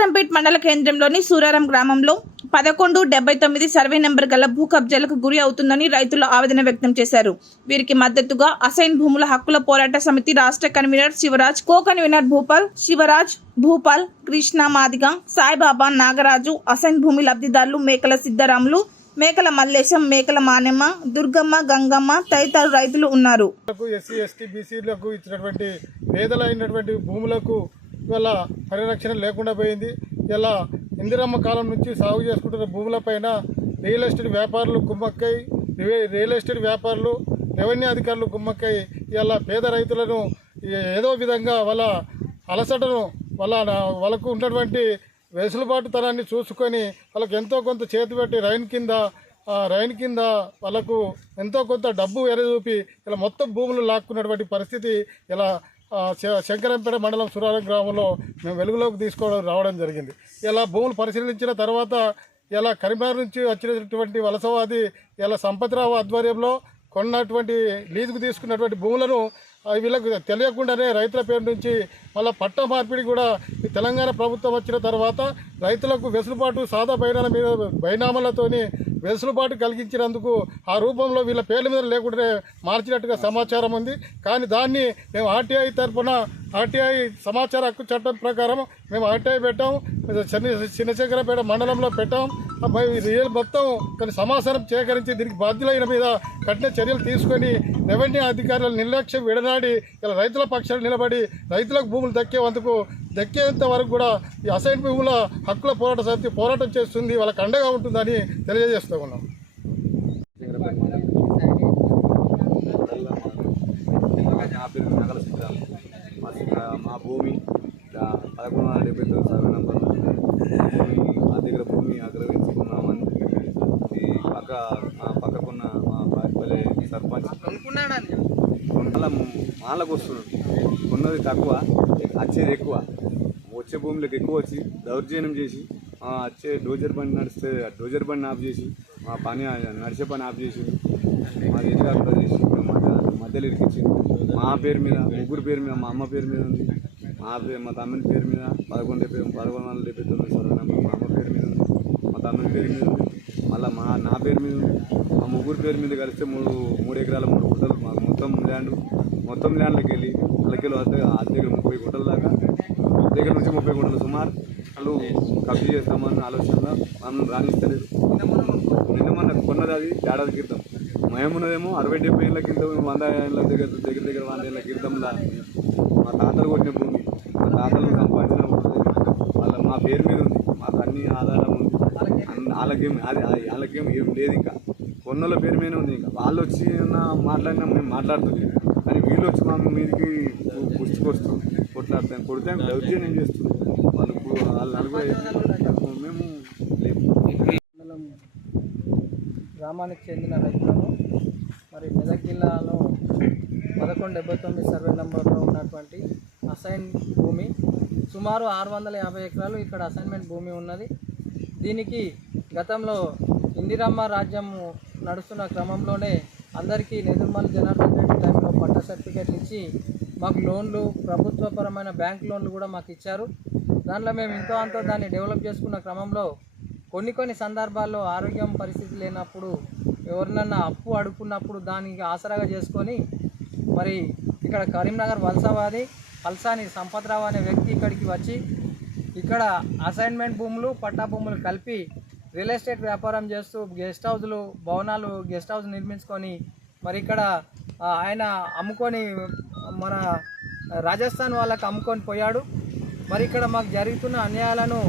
శంకరంపేట్ మండల కేంద్రంలోని సూరారం గ్రామంలో పదకొండు డెబ్బై తొమ్మిది సర్వే నెంబర్ గల భూ కబ్జాలకు గురి అవుతుందని రైతులు ఆవేదన వ్యక్తం చేశారు. వీరికి మద్దతుగా అసైన్ భూముల హక్కుల పోరాట సమితి రాష్ట్ర convener Shivaraj co convener Bhupal Shivaraj Bhupal Krishna Madiga Saibaba Nagaraju assign భూమి లబ్ధిదారులు మేకల సిద్ధరాములు మేకల మల్లేశం మేకల మానెమ్మ దుర్గమ్మ గంగమ్మ తదితర రైతులు ఉన్నారు. ఎస్సీ ఎస్టీ బీసీలకు ఇచ్చినటువంటి పేదలైనటువంటి భూములకు ఇవాళ పరిరక్షణ లేకుండా పోయింది. ఇలా ఇందిరమ్మ కాలం నుంచి సాగు చేసుకుంటున్న భూములపైన రియల్ ఎస్టేట్ వ్యాపారులు కుమ్మక్కై రియల్ ఎస్టేట్ వ్యాపారులు రెవెన్యూ అధికారులు కుమ్మక్కై ఇలా పేద రైతులను ఏదో విధంగా వాళ్ళ అలసటను వాళ్ళ వాళ్ళకు ఉన్నటువంటి వెసులుబాటుతనాన్ని చూసుకొని వాళ్ళకి ఎంతో కొంత చేతి పెట్టి రైన్ కింద రైన్ కింద వాళ్ళకు ఎంతో కొంత డబ్బు ఎరచూపి ఇలా మొత్తం భూములు లాక్కున్నటువంటి పరిస్థితి ఇలా శంకరంపేట మండలం సురారం గ్రామంలో మేము వెలుగులోకి తీసుకోవడం రావడం జరిగింది. ఇలా భూములు పరిశీలించిన తర్వాత ఇలా కరీంనగర్ నుంచి వచ్చినటువంటి వలసవాది ఇలా సంపతిరావు ఆధ్వర్యంలో కొన్నటువంటి లీజుకు తీసుకున్నటువంటి భూములను వీళ్ళకు తెలియకుండానే రైతుల పేరు నుంచి మళ్ళీ పట్ట మార్పిడి కూడా ఈ తెలంగాణ ప్రభుత్వం వచ్చిన తర్వాత రైతులకు వెసులుబాటు సాదా బైనాల మీద బైనామాలతోని వెసులుబాటు కలిగించినందుకు ఆ రూపంలో వీళ్ళ పేర్ల మీద లేకుండానే మార్చినట్టుగా సమాచారం ఉంది. కానీ దాన్ని మేము ఆర్టీఐ తరఫున ఆర్టీఐ సమాచార హక్కు చట్టం ప్రకారం మేము ఆర్టీఐ పెట్టాం. చిన్న చిన్నశేఖరపేట మండలంలో పెట్టాం. రియల్ మొత్తం కొన్ని సమాచారం సేకరించి దీనికి బాధ్యులైన మీద కఠిన చర్యలు తీసుకొని రెవెన్యూ అధికారుల నిర్లక్ష్యం విడనాడి ఇలా రైతుల పక్షాలు నిలబడి రైతులకు భూములు దక్కేందుకు దక్కేంత వరకు కూడా ఈ అసైన్ భూముల హక్కుల పోరాట సమితి పోరాటం చేస్తుంది వాళ్ళకి అండగా ఉంటుందని తెలియజేస్తూ ఉన్నాం. మా భూమి పదకొండు వందల డెబ్బై తొమ్మిది సర్వే నంబర్ భూమి మా దగ్గర భూమి ఆక్రమించుకున్నామని ఈ పక్క మా పక్కకున్న మా బారిపల్లి సర్పంచ్ కొన్నాళ్ళ మాలకు వస్తున్నాడు కొన్నది తక్కువ వచ్చేది ఎక్కువ. వచ్చే భూమిలోకి ఎక్కువ వచ్చి దౌర్జన్యం చేసి వచ్చే డోజర్ బండి నడిస్తే ఆ డోజర్ బండి ఆఫ్ చేసి మా పని నడిచే పని ఆఫ్ చేసి మా ఎదుగా కూడా చేసి మధ్యలో ఇరికించి మా పేరు మీద ముగ్గురు పేరు మీద మా అమ్మ పేరు మీద ఉంది. మా పేరు మా తమ్ముని పేరు మీద పదకొండు డెబ్బై పదకొండు వందల డెబ్బై తొమ్మిది నెంబర్ మా అమ్మ పేరు మీద ఉంది. మా తమ్ముని పేరు మీద ఉంది. మళ్ళీ మా నా పేరు మీద ఉంది. మా ముగ్గురు పేరు మీద కలిస్తే మూడు మూడు ఎకరాల మూడు గుంటలు మాకు మొత్తం ల్యాండ్ మొత్తం ల్యాండ్లకు వెళ్ళి వాళ్ళకి వస్తే ఆ దగ్గర ముప్పై గుంటల దాకా దగ్గర నుంచి ముప్పై గుంటలు సుమారు. వాళ్ళు కబ్జీ చేస్తామని ఆలోచనలో మనం రాణిస్తలేదు. నిన్న మొన్న కొన్నది అది ఏడాది క్రితం. మేమున్నదేమో అరవై డెబ్బై ఏళ్ళ క్రితం వంద ఏళ్ళ దగ్గర దగ్గర దగ్గర వంద ఏళ్ళ క్రితంలా మా తాతలు కొట్టిన భూమి. మా తాతలు సంపాదించిన వాళ్ళ మా పేరు మీద ఉంది. మాకు అన్ని ఆధారం ఉంది. వాళ్ళకేం అది వాళ్ళకేం ఏం లేదు ఇంకా. కొన్నోళ్ళ పేరు మీద ఉంది ఇంకా. వాళ్ళు వచ్చి ఏమన్నా మాట్లాడినా మేము మాట్లాడుతుంది వీళ్ళు వచ్చి మా మీదకి పుష్టికొస్తూ కొట్లాడతాం కొడితే దౌర్జన్యం చేస్తుంది. వాళ్ళు వాళ్ళు నలుగురు మేము మండలం గ్రామానికి చెందిన రైతులను మరి మెదక్ జిల్లాలో పదకొండు డెబ్బై తొమ్మిది సర్వే నెంబర్లో ఉన్నటువంటి అసైన్ భూమి సుమారు ఆరు వందల యాభై ఎకరాలు ఇక్కడ అసైన్మెంట్ భూమి ఉన్నది. దీనికి గతంలో ఇందిరమ్మ రాజ్యం నడుస్తున్న క్రమంలోనే అందరికీ నెదుర్మల్ జనార్దన్ రెడ్డి టైంలో పట్ట సర్టిఫికేట్లు ఇచ్చి మాకు లోన్లు ప్రభుత్వపరమైన బ్యాంక్ లోన్లు కూడా మాకు ఇచ్చారు. దాంట్లో మేము ఎంతో అంతో దాన్ని డెవలప్ చేసుకున్న క్రమంలో కొన్ని కొన్ని సందర్భాల్లో ఆరోగ్యం పరిస్థితి లేనప్పుడు ఎవరినన్నా అప్పు అడుక్కున్నప్పుడు దానికి ఆసరాగా చేసుకొని మరి ఇక్కడ కరీంనగర్ వలసవాది పల్సాని సంపత్రావు అనే వ్యక్తి ఇక్కడికి వచ్చి ఇక్కడ అసైన్మెంట్ భూములు పట్టా భూములు కలిపి రియల్ ఎస్టేట్ వ్యాపారం చేస్తూ గెస్ట్ హౌస్లు భవనాలు గెస్ట్ హౌస్ నిర్మించుకొని మరి ఇక్కడ ఆయన అమ్ముకొని మన రాజస్థాన్ వాళ్ళకి అమ్ముకొని పోయాడు. మరి ఇక్కడ మాకు జరుగుతున్న అన్యాయాలను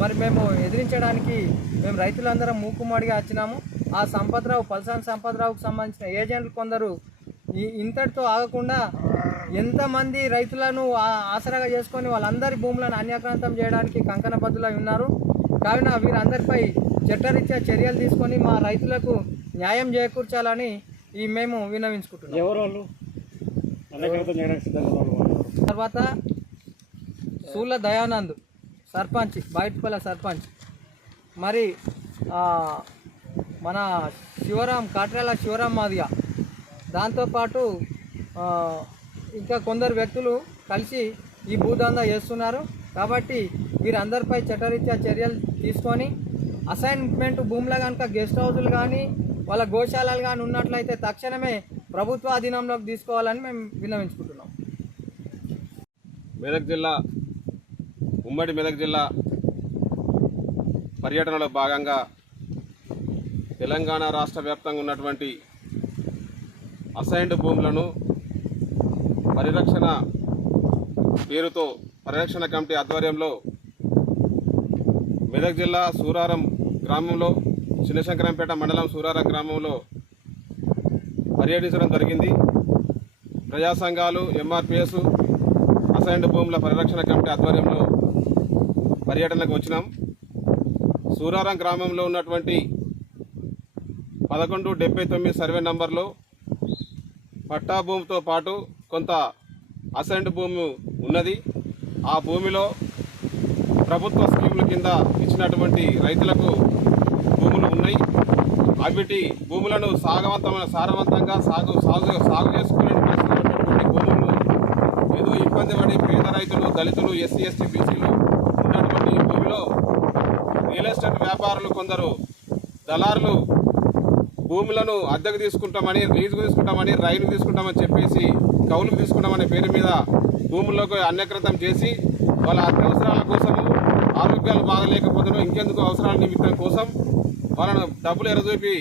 మరి మేము ఎదిరించడానికి మేము రైతులందరం మూకుమ్మడిగా వచ్చినాము. ఆ సంపత్రావు పల్సాన్ సంపత్రావుకు సంబంధించిన ఏజెంట్లు కొందరు ఇంతటితో ఆగకుండా ఎంతమంది రైతులను ఆసరాగా చేసుకొని వాళ్ళందరి భూములను అన్యాక్రాంతం చేయడానికి కంకణబద్దులై ఉన్నారు. కావున వీరందరిపై చట్టరీత్యా చర్యలు తీసుకొని మా రైతులకు న్యాయం చేకూర్చాలని ఈ మేము విన్నవించుకుంటున్నాం. ఎవరు. తర్వాత సూల దయానంద్ సర్పంచ్ బయటపల్లి సర్పంచ్. మరి మన శివరాం కాట్రాల శివరాం మాదిగా. దాంతోపాటు ఇంకా కొందరు వ్యక్తులు కలిసి ఈ భూదందా చేస్తున్నారు కాబట్టి వీరందరిపై చట్టరీత్యా చర్యలు తీసుకొని అసైన్మెంట్ భూముల కనుక గెస్ట్ హౌజులు కానీ వాళ్ళ గోశాలలు కానీ ఉన్నట్లయితే తక్షణమే ప్రభుత్వ అధీనంలోకి తీసుకోవాలని మేము విన్నవించుకుంటున్నాం. మెదక్ జిల్లా ఉమ్మడి మెదక్ జిల్లా పర్యటనలో భాగంగా తెలంగాణ రాష్ట్ర వ్యాప్తంగా ఉన్నటువంటి అసైన్డ్ భూములను పరిరక్షణ పేరుతో పరిరక్షణ కమిటీ ఆధ్వర్యంలో మెదక్ జిల్లా సూరారం గ్రామంలో చిన్నశంకరంపేట మండలం సూరారం గ్రామంలో పర్యటించడం జరిగింది. ప్రజా సంఘాలు ఎంఆర్పిఎస్ అసైన్డ్ భూముల పరిరక్షణ కమిటీ ఆధ్వర్యంలో పర్యటనకు వచ్చినాం. సూరారం గ్రామంలో ఉన్నటువంటి పదకొండు డెబ్బై తొమ్మిది సర్వే నంబర్లో పట్టా భూమితో పాటు కొంత అసైన్డ్ భూమి ఉన్నది. ఆ భూమిలో ప్రభుత్వ స్కీముల కింద ఇచ్చినటువంటి రైతులకు భూములు ఉన్నాయి. అవిటి భూములను సాగవంతమైన సారవంతంగా సాగు సాగు సాగు చేసుకునే భూములు ఉన్నటువంటి ఏదో ఇబ్బంది పడి పేద రైతులు దళితులు ఎస్సీ ఎస్టీ బీసీలు ఉన్నటువంటి భూమిలో రియల్ ఎస్టేట్ వ్యాపారులు కొందరు దళారులు భూములను అద్దెకు తీసుకుంటామని లీజుకు తీసుకుంటామని రైలు తీసుకుంటామని చెప్పేసి కౌలుకు తీసుకుంటామనే పేరు మీద భూముల్లోకి అన్యకృతం చేసి వాళ్ళ అత్యవసరాల కోసము ఆరోగ్యాలు బాగలేకపోతేనో ఇంకెందుకు అవసరాల నిమిత్తం కోసం వాళ్ళను డబ్బులు ఎరదూపి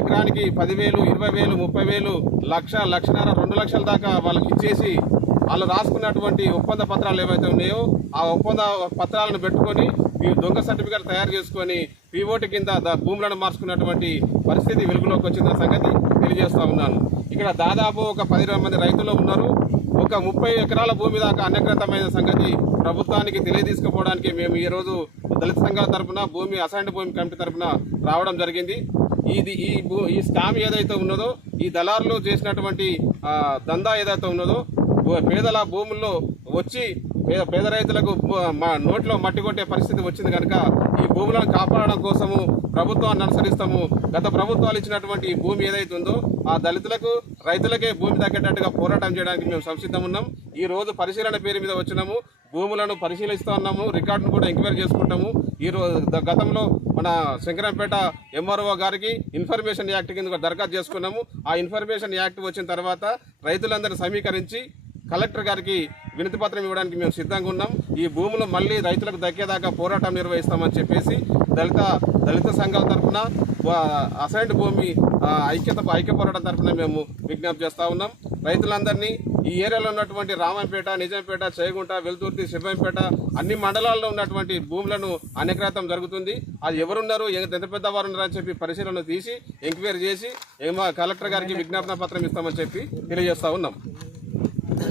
ఎకరానికి పదివేలు ఇరవై వేలు ముప్పై వేలు లక్ష లక్షన్నర రెండు లక్షల దాకా వాళ్ళకి ఇచ్చేసి వాళ్ళు రాసుకున్నటువంటి ఒప్పంద పత్రాలు ఏవైతే ఉన్నాయో ఆ ఒప్పంద పత్రాలను పెట్టుకొని మీరు దొంగ సర్టిఫికేట్ తయారు చేసుకొని పీఓటి కింద భూములను మార్చుకున్నటువంటి పరిస్థితి వెలుగులోకి వచ్చిన సంగతి. తెలియజేస్తూ ఉన్నాను. ఇక్కడ దాదాపు ఒక పది మంది రైతులు ఉన్నారు. ఒక ముప్పై ఎకరాల భూమి దాకా అన్యకృతమైన సంగతి ప్రభుత్వానికి తెలియదీసుకుపోవడానికి మేము ఈ రోజు దళిత సంఘాల తరపున భూమి అసైన్డ్ భూమి కమిటీ తరపున రావడం జరిగింది. ఇది ఈ భూ ఈ స్కామ్ ఏదైతే ఉన్నదో ఈ దళారులు చేసినటువంటి దందా ఏదైతే ఉన్నదో పేదల భూముల్లో వచ్చి పేద పేద రైతులకు మా నోట్లో మట్టి కొట్టే పరిస్థితి వచ్చింది కనుక ఈ భూములను కాపాడడం కోసము ప్రభుత్వాన్ని అనుసరిస్తాము. గత ప్రభుత్వాలు ఇచ్చినటువంటి ఈ భూమి ఏదైతే ఉందో ఆ దళితులకు రైతులకే భూమి తగ్గేటట్టుగా పోరాటం చేయడానికి మేము సంసిద్ధం ఉన్నాం. ఈ రోజు పరిశీలన పేరు మీద వచ్చినాము. భూములను పరిశీలిస్తూ ఉన్నాము. రికార్డును కూడా ఎంక్వైరీ చేసుకుంటాము. ఈ రోజు గతంలో మన శంకరంపేట ఎంఆర్ఓ గారికి ఇన్ఫర్మేషన్ యాక్ట్ కింద కూడా దరఖాస్తు చేసుకున్నాము. ఆ ఇన్ఫర్మేషన్ యాక్ట్ వచ్చిన తర్వాత రైతులందరూ సమీకరించి కలెక్టర్ గారికి వినతి పత్రం ఇవ్వడానికి మేము సిద్ధంగా ఉన్నాం. ఈ భూములు మళ్ళీ రైతులకు దక్కేదాకా పోరాటం నిర్వహిస్తామని చెప్పేసి దళిత దళిత సంఘాల తరఫున అసైన్డ్ భూమి ఐక్యత ఐక్య పోరాటం తరఫున మేము విజ్ఞప్తి చేస్తూ ఉన్నాం. రైతులందరినీ ఈ ఏరియాలో ఉన్నటువంటి రామంపేట నిజాంపేట చేయగుంట వెలుతుర్తి శివంపేట అన్ని మండలాల్లో ఉన్నటువంటి భూములను అనేకరాతం జరుగుతుంది. అది ఎవరున్నారు ఎంత పెద్దవారు ఉన్నారు అని చెప్పి పరిశీలన తీసి ఎంక్వైరీ చేసి ఏమో కలెక్టర్ గారికి విజ్ఞాపన పత్రం ఇస్తామని చెప్పి తెలియజేస్తా ఉన్నాం.